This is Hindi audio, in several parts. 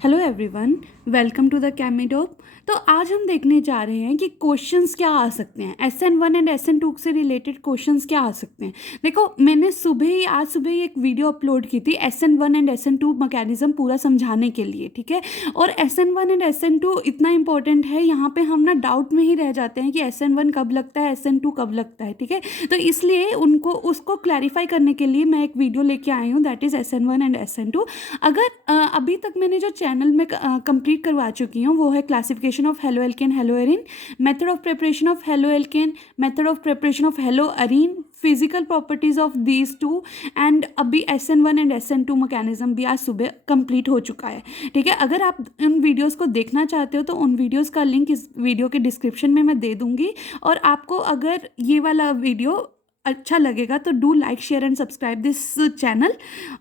Hello everyone, welcome to the Chemidope. तो आज हम देखने जा रहे हैं कि क्वेश्चंस क्या आ सकते हैं, SN1 एंड SN2 से रिलेटेड क्वेश्चंस क्या आ सकते हैं। देखो, मैंने आज सुबह ही एक वीडियो अपलोड की थी SN1 एंड SN2 मैकेनिज्म पूरा समझाने के लिए, ठीक है। और SN1 एंड SN2 इतना इंपॉर्टेंट है, यहाँ पे हम ना डाउट में ही रह जाते हैं कि SN1 कब लगता है, SN2 कब लगता है, ठीक है। तो इसलिए उसको क्लैरिफाई करने के लिए मैं एक वीडियो लेके आई हूँ, that is SN1 and SN2। अगर अभी तक मैंने जो चैनल में कंप्लीट करवा चुकी हूँ वो है classification of halo alkane hello arene, method of preparation of halo alkane, method of preparation of hello Areen, physical properties of these two, and अभी SN1 एंड SN2 मैकेनिज्म भी आज सुबह कंप्लीट हो चुका है, ठीक है। अगर आप उन वीडियोस को देखना चाहते हो तो उन वीडियोस का लिंक इस वीडियो के डिस्क्रिप्शन में मैं दे दूंगी। और आपको अगर ये वाला वीडियो अच्छा लगेगा तो do like share and subscribe this channel.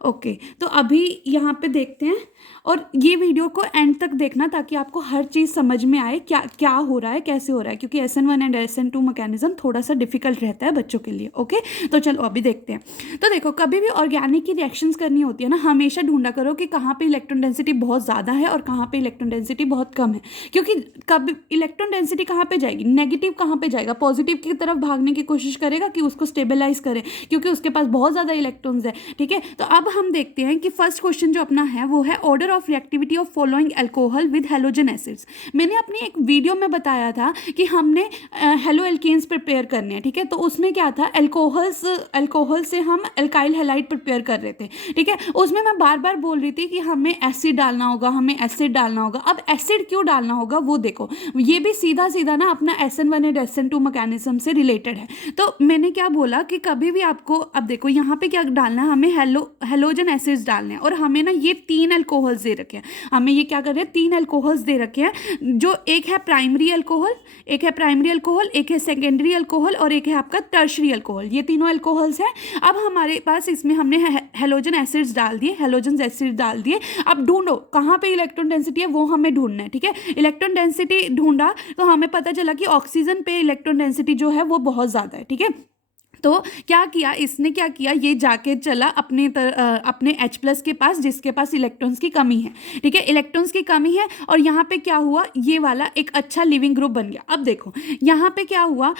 Okay, तो अभी यहाँ पे देखते हैं और ये वीडियो को एंड तक देखना ताकि आपको हर चीज़ समझ में आए, क्या क्या हो रहा है, कैसे हो रहा है, क्योंकि SN1 एंड SN2 मैकेनिज्म थोड़ा सा डिफिकल्ट रहता है बच्चों के लिए। ओके, तो चलो अभी देखते हैं। तो देखो, कभी भी ऑर्गेनिक की रिएक्शंस करनी होती है ना, हमेशा ढूंढा करो कि कहाँ पे इलेक्ट्रॉन डेंसिटी बहुत ज़्यादा है और कहाँ पे इलेक्ट्रॉन डेंसिटी बहुत कम है, क्योंकि कभी इलेक्ट्रॉन डेंसिटी कहाँ पे जाएगी, नेगेटिव कहाँ पे जाएगा, पॉजिटिव की तरफ भागने की कोशिश करेगा कि उसको स्टेबलाइज करे, क्योंकि उसके पास बहुत ज़्यादा इलेक्ट्रॉन्स है, ठीक है। तो अब हम देखते हैं कि फर्स्ट क्वेश्चन जो अपना है वो है order of reactivity of following alcohol with halogen acids. मैंने अपनी एक वीडियो में बताया था कि हमने हेलो एल्केन्स प्रिपेयर करने हैं, ठीक है। तो उसमें क्या था, अल्कोहल से हम अल्काइल हैलाइड प्रिपेयर कर रहे थे, ठीक है। उसमें मैं बार बार बोल रही थी कि हमें एसिड डालना होगा, हमें एसिड डालना होगा। अब एसिड क्यों डालना होगा वो देखो, ये भी सीधा सीधा ना अपना SN1 एंड SN2 मैकेनिज्म से रिलेटेड है। तो मैंने क्या बोला कि कभी भी आपको, अब देखो यहाँ पे क्या डालना है, हमें हेलोजन एसिड्स डालने हैं और हमें ना ये 3 अल्कोहल्स दे रखे हैं। हमें ये क्या कर रहे हैं, 3 अल्कोहल्स दे रखे हैं, जो एक है प्राइमरी अल्कोहल, एक है सेकेंडरी अल्कोहल और एक है आपका टर्शरी अल्कोहल। ये तीनों अल्कोहल्स हैं। अब हमारे पास इसमें हमने हेलोजन एसिड्स डाल दिए। अब ढूंढो कहाँ पे इलेक्ट्रॉन डेंसिटी है, वो हमें ढूंढना है, ठीक है। इलेक्ट्रॉन डेंसिटी ढूंढा तो हमें पता चला कि ऑक्सीजन पे इलेक्ट्रॉन डेंसिटी जो है वो बहुत ज़्यादा है, ठीक है। तो क्या किया इसने, क्या किया, ये जाके चला अपने H+ के पास, जिसके पास इलेक्ट्रॉन्स की कमी है, ठीक है। इलेक्ट्रॉन्स की कमी है और यहाँ पे क्या हुआ, ये वाला एक अच्छा लिविंग ग्रुप बन गया। अब देखो यहाँ पे क्या हुआ,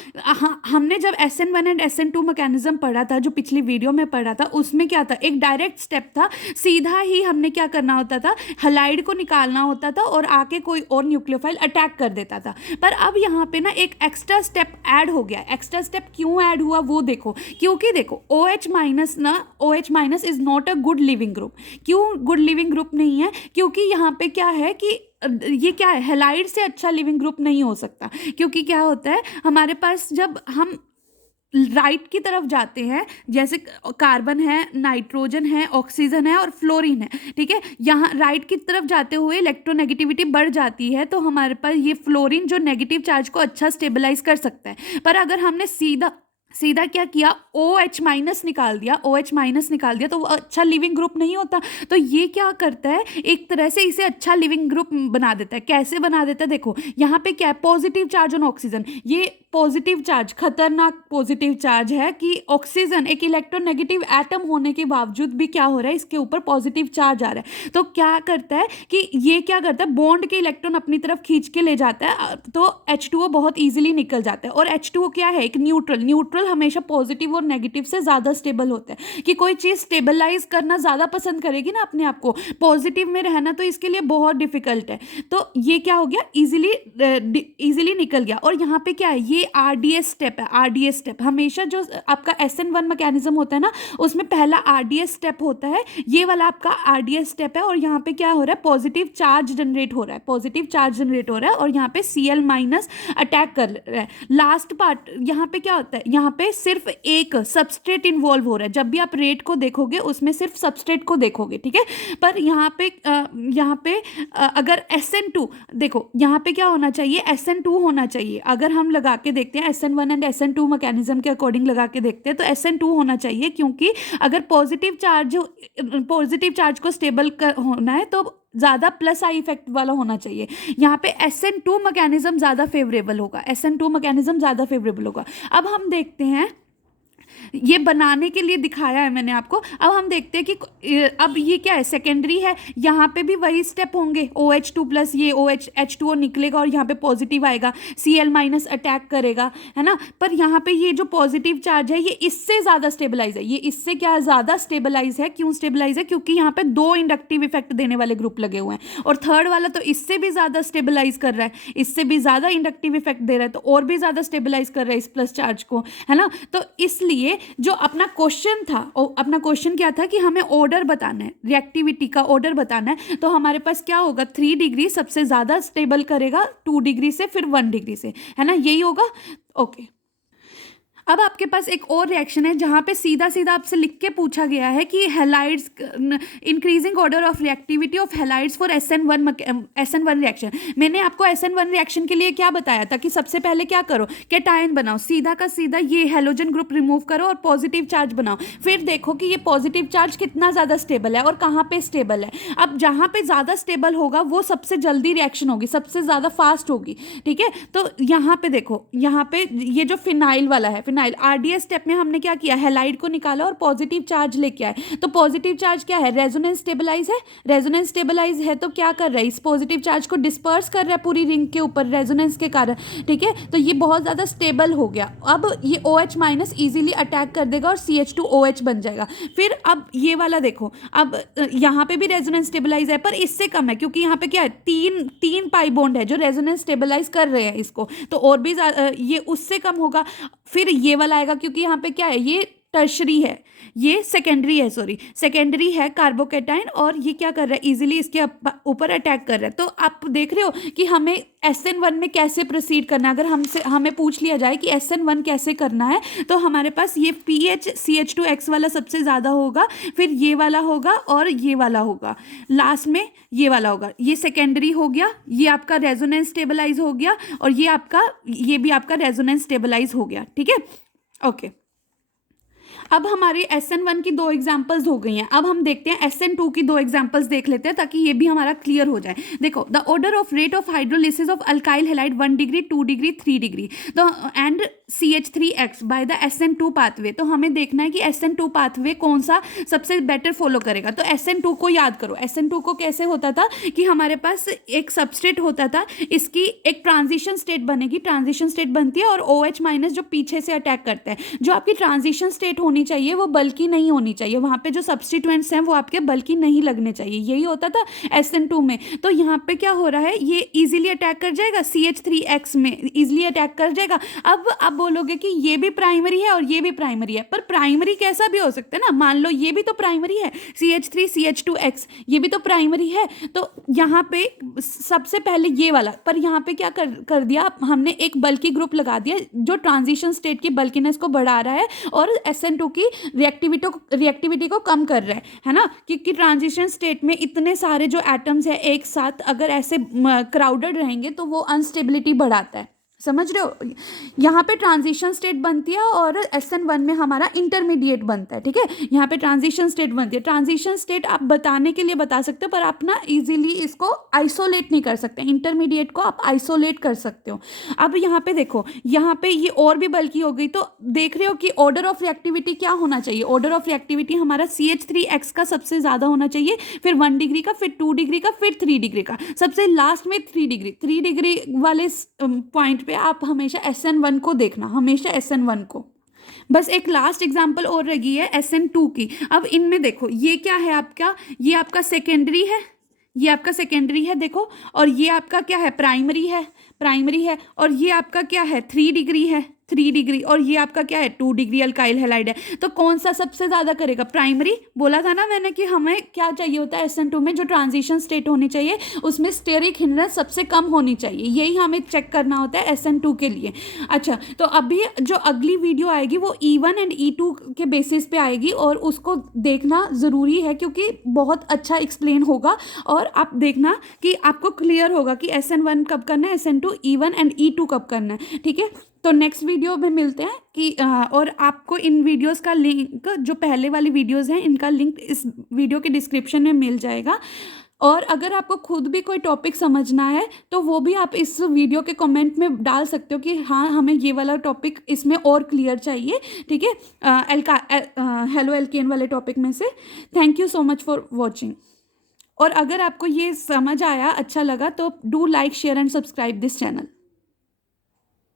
हमने जब SN1 एंड SN2 मैकेनिज्म पढ़ा था, जो पिछली वीडियो में पढ़ा था, उसमें क्या था, एक डायरेक्ट स्टेप था, सीधा ही हमने क्या करना होता था, हैलाइड को निकालना होता था और आके कोई और न्यूक्लियोफाइल अटैक कर देता था। पर अब यहाँ पे ना एक एक्स्ट्रा स्टेप ऐड हो गया। एक्स्ट्रा स्टेप क्यों ऐड हुआ वो देखो, क्योंकि देखो OH minus is not a good leaving group. क्यों गुड लिविंग ग्रुप नहीं है, क्योंकि यहाँ पे क्या है कि ये क्या है, हैलाइड से अच्छा लिविंग ग्रुप नहीं हो सकता। क्योंकि क्या होता है, हमारे पास जब हम राइट की तरफ जाते हैं, जैसे कार्बन है, नाइट्रोजन है, ऑक्सीजन है और फ्लोरीन है, ठीक है। यहाँ राइट की तरफ जाते हुए इलेक्ट्रोनेगेटिविटी बढ़ जाती है, तो हमारे पास ये फ्लोरीन जो नेगेटिव चार्ज को अच्छा स्टेबलाइज कर सकता है। पर अगर हमने सीधा क्या किया, OH माइनस निकाल दिया, तो वो अच्छा लिविंग ग्रुप नहीं होता। तो ये क्या करता है, एक तरह से इसे अच्छा लिविंग ग्रुप बना देता है। कैसे बना देता है, देखो यहाँ पे क्या है, पॉजिटिव चार्ज ऑन ऑक्सीजन। ये पॉजिटिव चार्ज, खतरनाक पॉजिटिव चार्ज है कि ऑक्सीजन एक इलेक्ट्रोनेगेटिव एटम होने के बावजूद भी क्या हो रहा है, इसके ऊपर पॉजिटिव चार्ज आ रहा है। तो क्या करता है कि ये क्या करता है, बॉन्ड के इलेक्ट्रॉन अपनी तरफ खींच के ले जाता है, तो H2O बहुत ईजिली निकल जाता है। और H2O क्या है, एक न्यूट्रल हमेशा पॉजिटिव और नेगेटिव से ज़्यादा स्टेबल होता है, कि कोई चीज़ स्टेबलाइज करना ज़्यादा पसंद करेगी ना अपने आप को, पॉजिटिव में रहना तो इसके लिए बहुत डिफिकल्ट है। तो ये क्या हो गया, इजीली निकल गया। और यहाँ पे क्या है, ये RDS स्टेप है। RDS स्टेप हमेशा जो आपका SN1 मैकेनिज्म होता है ना, उसमें पहला RDS स्टेप होता है, ये वाला आपका RDS स्टेप है। और यहाँ पे क्या हो रहा है, पॉजिटिव चार्ज जनरेट हो रहा है और यहाँ पे Cl- अटैक कर रहा है। लास्ट पार्ट यहाँ पे क्या होता है, यहाँ पे सिर्फ एक सबस्ट्रेट इन्वॉल्व हो रहा है। जब भी आप रेट को देखोगे उसमें सिर्फ सबस्ट्रेट को देखोगे, ठीक है। पर यहाँ पे अगर SN2 देखो, यहाँ पे क्या होना चाहिए, SN2 होना चाहिए। अगर हम लगा के देखते हैं SN1 एंड SN2 मैकेनिज्म के अकॉर्डिंग लगा के देखते हैं तो SN2 होना चाहिए, क्योंकि अगर पॉजिटिव चार्ज को स्टेबल होना है तो ज़्यादा प्लस आई इफेक्ट वाला होना चाहिए। यहाँ पे SN2 मैकेनिज्म ज़्यादा फेवरेबल होगा। अब हम देखते हैं ये बनाने के लिए दिखाया है मैंने आपको। अब हम देखते हैं कि अब ये क्या है, सेकेंडरी है, यहाँ पे भी वही स्टेप होंगे, OH2 प्लस ये H2O निकलेगा और यहाँ पे पॉजिटिव आएगा, Cl माइनस अटैक करेगा, है ना। पर यहाँ पे ये जो पॉजिटिव चार्ज है ये इससे ज़्यादा स्टेबलाइज है, ये इससे क्या ज़्यादा स्टेबलाइज है। क्यों स्टेबलाइज है? क्योंकि यहाँ पे 2 इंडक्टिव इफेक्ट देने वाले ग्रुप लगे हुए हैं, और थर्ड वाला तो इससे भी ज़्यादा स्टेबलाइज कर रहा है, इससे भी ज़्यादा इंडक्टिव इफेक्ट दे रहा है, तो और भी ज़्यादा स्टेबलाइज कर रहा है इस प्लस चार्ज को, है ना। तो इसलिए जो अपना क्वेश्चन था, अपना क्वेश्चन क्या था कि हमें ऑर्डर बताना है, रिएक्टिविटी का ऑर्डर बताना है। तो हमारे पास क्या होगा, 3 डिग्री सबसे ज़्यादा स्टेबल करेगा 2 डिग्री से, फिर 1 डिग्री से, है ना, यही होगा। ओके, अब आपके पास एक और रिएक्शन है जहाँ पे सीधा सीधा आपसे लिख के पूछा गया है कि halides, increasing order of reactivity of halides for SN1 reaction. मैंने आपको SN1 रिएक्शन के लिए क्या बताया था कि सबसे पहले क्या करो, कैटायन बनाओ, सीधा का सीधा ये हैलोजन ग्रुप रिमूव करो और पॉजिटिव चार्ज बनाओ, फिर देखो कि ये पॉजिटिव चार्ज कितना ज़्यादा स्टेबल है और कहाँ पे स्टेबल है। अब जहाँ पे ज़्यादा स्टेबल होगा वो सबसे जल्दी रिएक्शन होगी, सबसे ज़्यादा फास्ट होगी, ठीक है। तो यहाँ पे देखो, यहाँ पे ये जो फिनाइल वाला है, RDS स्टेप में हमने क्या किया, हैलाइड को निकाला और पॉजिटिव चार्ज लेके आए। तो पॉजिटिव चार्ज क्या है, रेजोनेंस स्टेबलाइज है, रेजोनेंस स्टेबलाइज है तो क्या कर रहा है, इस पॉजिटिव चार्ज को डिस्पर्स कर रहा है पूरी रिंग के ऊपर रेजोनेंस के कारण, ठीक है। तो ये बहुत ज़्यादा स्टेबल हो गया। अब ये OH माइनस ईजिली अटैक कर देगा और CH2OH बन जाएगा। फिर अब ये वाला देखो, अब यहाँ पे भी रेजोनेंस स्टेबलाइज है पर इससे कम है, क्योंकि यहाँ पे क्या है, तीन पाई बॉन्ड है जो रेजोनेंस स्टेबलाइज कर रहे हैं इसको, तो और भी ये उससे कम होगा। फिर ये वाला आएगा, क्योंकि यहाँ पे क्या है, ये टर्शरी है, ये सेकेंडरी है, सॉरी सेकेंडरी है कार्बोकेटाइन, और ये क्या कर रहा है, इजीली इसके ऊपर अटैक कर रहा है। तो आप देख रहे हो कि हमें SN1 में कैसे प्रोसीड करना है। अगर हमें पूछ लिया जाए कि SN1 कैसे करना है, तो हमारे पास ये pH CH2X वाला सबसे ज़्यादा होगा, फिर ये वाला होगा और ये वाला होगा, लास्ट में ये वाला होगा। ये सेकेंडरी हो गया, ये आपका रेजोनेंस स्टेबलाइज हो गया, और ये भी आपका रेजोनेंस स्टेबलाइज हो गया, ठीक है। ओके, अब हमारी SN1 की 2 एग्जाम्पल्स हो गई हैं। अब हम देखते हैं SN2 की 2 एग्जाम्पल्स देख लेते हैं ताकि ये भी हमारा क्लियर हो जाए। देखो, the order of rate of hydrolysis of alkyl halide 1 degree 2 degree 3 degree तो and CH3X by the SN2 pathway. तो हमें देखना है कि SN2 पाथवे कौन सा सबसे बेटर फॉलो करेगा। तो SN2 को याद करो, SN2 को कैसे होता था कि हमारे पास एक सबस्ट्रेट होता था, इसकी एक ट्रांजिशन स्टेट बनेगी, ट्रांजिशन स्टेट बनती है और OH माइनस जो पीछे से अटैक करता है। जो आपकी ट्रांजिशन स्टेट होनी चाहिए वो बल्कि नहीं होनी चाहिए, वहाँ पे जो सब्स्टिट्यूएंट्स हैं वो आपके बल्कि नहीं लगने चाहिए, यही होता था SN2 में। तो यहाँ पे क्या हो रहा है, ये इजीली अटैक कर जाएगा CH3X में, इजीली अटैक कर जाएगा। अब आप बोलोगे कि ये भी प्राइमरी है और ये भी प्राइमरी है, पर प्राइमरी कैसा भी हो सकता है ना, मान लो ये भी तो प्राइमरी है, CH3 CH2X ये भी तो प्राइमरी है। तो यहाँ पे सबसे पहले ये वाला, पर यहाँ पे क्या कर दिया हमने, एक बल्कि ग्रुप लगा दिया जो ट्रांजिशन स्टेट की बल्किनेस को बढ़ा रहा है और SN2 की रिएक्टिविटी को कम कर रहा है ना। क्योंकि ट्रांजिशन स्टेट में इतने सारे जो एटम्स है एक साथ अगर ऐसे क्राउडेड रहेंगे तो वो अनस्टेबिलिटी बढ़ाता है, समझ रहे हो। यहाँ पे ट्रांजिशन स्टेट बनती है और SN1 में हमारा इंटरमीडिएट बनता है, ठीक है। यहाँ पे ट्रांजिशन स्टेट बनती है, ट्रांजिशन स्टेट आप बताने के लिए बता सकते हो पर आप ना इजीली इसको आइसोलेट नहीं कर सकते, इंटरमीडिएट को आप आइसोलेट कर सकते हो। अब यहाँ पे देखो, यहाँ पे ये और भी बल्कि हो गई, तो देख रहे हो कि ऑर्डर ऑफ रिएक्टिविटी क्या होना चाहिए, ऑर्डर ऑफ रिएक्टिविटी हमारा CH3X का सबसे ज़्यादा होना चाहिए, फिर 1 डिग्री का, फिर 2 डिग्री का, फिर 3 डिग्री का, सबसे लास्ट में 3 डिग्री वाले पॉइंट पे आप हमेशा SN1 को देखना, हमेशा SN1 को। बस एक लास्ट एग्जांपल और रही है SN2 की। अब इनमें देखो, ये क्या है आपका, ये आपका सेकेंडरी है, ये आपका सेकेंडरी है देखो, और ये आपका क्या है, प्राइमरी है, और ये आपका क्या है, 3 डिग्री है, 3 डिग्री, और ये आपका क्या है, 2 डिग्री अल्काइल हैलाइड है। तो कौन सा सबसे ज़्यादा करेगा, प्राइमरी। बोला था ना मैंने कि हमें क्या चाहिए होता है SN2 में, जो ट्रांजिशन स्टेट होनी चाहिए उसमें स्टेरिक हिंड्रेंस सबसे कम होनी चाहिए, यही हमें चेक करना होता है SN2 के लिए। अच्छा, तो अभी जो अगली वीडियो आएगी वो E1 एंड E2 के बेसिस पे आएगी और उसको देखना ज़रूरी है क्योंकि बहुत अच्छा एक्सप्लेन होगा और आप देखना कि आपको क्लियर होगा कि SN1 कब करना है, SN2, E1 एंड E2 कब करना है, ठीक है। तो नेक्स्ट वीडियो में मिलते हैं कि और आपको इन वीडियोस का लिंक, जो पहले वाली वीडियोस हैं इनका लिंक इस वीडियो के डिस्क्रिप्शन में मिल जाएगा। और अगर आपको खुद भी कोई टॉपिक समझना है तो वो भी आप इस वीडियो के कमेंट में डाल सकते हो कि हाँ हमें ये वाला टॉपिक इसमें और क्लियर चाहिए, ठीक है। हेलो एल्केन वाले टॉपिक में से। Thank you so much for watching. और अगर आपको ये समझ आया, अच्छा लगा, तो do like share and subscribe this channel.